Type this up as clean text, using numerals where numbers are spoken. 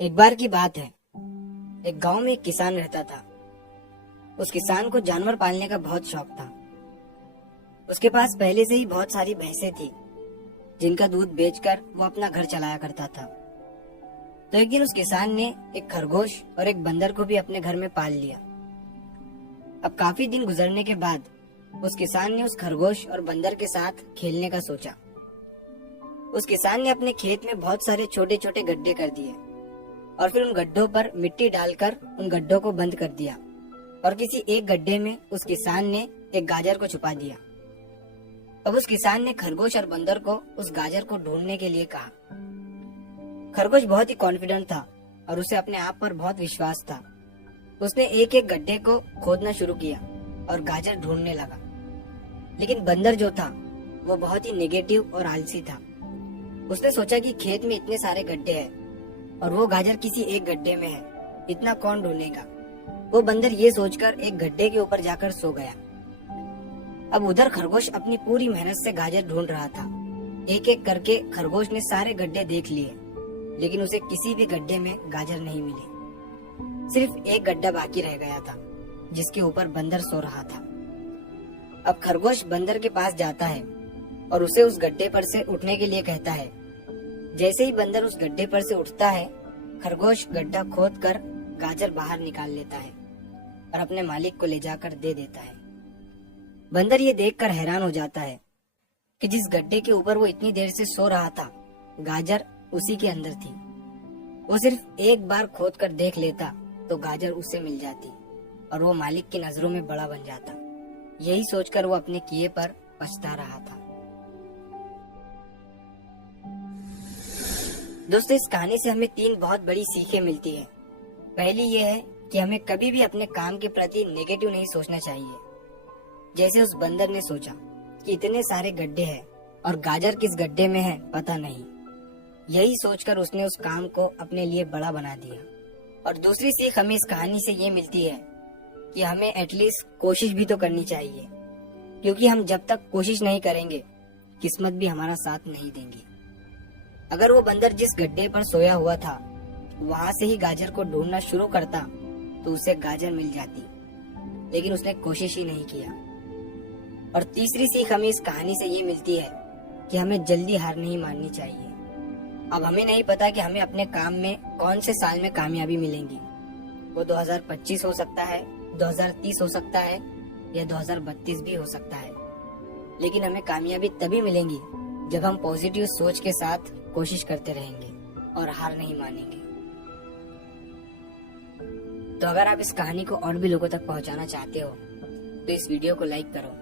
एक बार की बात है। एक गांव में एक किसान रहता था। उस किसान को जानवर पालने का बहुत शौक था। उसके पास पहले से ही बहुत सारी भैंसें थी, जिनका दूध बेचकर वो अपना घर चलाया करता था। तो एक दिन उस किसान ने एक खरगोश और एक बंदर को भी अपने घर में पाल लिया। अब काफी दिन गुजरने के बाद उस किसान ने उस खरगोश और बंदर के साथ खेलने का सोचा। उस किसान ने अपने खेत में बहुत सारे छोटे छोटे गड्ढे कर दिए और फिर उन गड्ढों पर मिट्टी डालकर उन गड्ढों को बंद कर दिया और किसी एक गड्ढे में उस किसान ने एक गाजर को छुपा दिया। अब उस किसान ने खरगोश और बंदर को उस गाजर को ढूंढने के लिए कहा। खरगोश बहुत ही कॉन्फिडेंट था और उसे अपने आप पर बहुत विश्वास था। उसने एक एक गड्ढे को खोदना शुरू किया और गाजर ढूंढने लगा। लेकिन बंदर जो था वो बहुत ही नेगेटिव और आलसी था। उसने सोचा कि खेत में इतने सारे गड्ढे हैं और वो गाजर किसी एक गड्ढे में है, इतना कौन ढूंढेगा। वो बंदर ये सोचकर एक गड्ढे के ऊपर जाकर सो गया। अब उधर खरगोश अपनी पूरी मेहनत से गाजर ढूंढ रहा था। एक एक करके खरगोश ने सारे गड्ढे देख लिए, लेकिन उसे किसी भी गड्ढे में गाजर नहीं मिली। सिर्फ एक गड्ढा बाकी रह गया था, जिसके ऊपर बंदर सो रहा था। अब खरगोश बंदर के पास जाता है और उसे उस गड्ढे पर से उठने के लिए कहता है। जैसे ही बंदर उस गड्ढे पर से उठता है, खरगोश गड्ढा खोदकर गाजर बाहर निकाल लेता है और अपने मालिक को ले जाकर दे देता है। बंदर ये देखकर हैरान हो जाता है कि जिस गड्ढे के ऊपर वो इतनी देर से सो रहा था, गाजर उसी के अंदर थी। वो सिर्फ एक बार खोद कर देख लेता तो गाजर उसे मिल जाती और वो मालिक की नजरों में बड़ा बन जाता। यही सोचकर वो अपने किए पर पछता रहा था। दोस्तों, इस कहानी से हमें 3 बहुत बड़ी सीखें मिलती है। पहली ये है कि हमें कभी भी अपने काम के प्रति नेगेटिव नहीं सोचना चाहिए। जैसे उस बंदर ने सोचा कि इतने सारे गड्ढे हैं और गाजर किस गड्ढे में है पता नहीं। यही सोचकर उसने उस काम को अपने लिए बड़ा बना दिया। और दूसरी सीख हमें इस कहानी से ये मिलती है कि हमें एटलीस्ट कोशिश भी तो करनी चाहिए, क्योंकि हम जब तक कोशिश नहीं करेंगे, किस्मत भी हमारा साथ नहीं देंगी। अगर वो बंदर जिस गड्ढे पर सोया हुआ था वहां से ही गाजर को ढूंढना शुरू करता तो उसे गाजर मिल जाती, लेकिन उसने कोशिश ही नहीं किया। और तीसरी सीख हमें इस कहानी से ये मिलती है कि हमें जल्दी हार नहीं माननी चाहिए। अब हमें नहीं पता कि हमें अपने काम में कौन से साल में कामयाबी मिलेंगी। वो 2025 हो सकता है, 2030 हो सकता है या 2032 भी हो सकता है, लेकिन हमें कामयाबी तभी मिलेंगी जब हम पॉजिटिव सोच के साथ कोशिश करते रहेंगे और हार नहीं मानेंगे। तो अगर आप इस कहानी को और भी लोगों तक पहुंचाना चाहते हो तो इस वीडियो को लाइक करो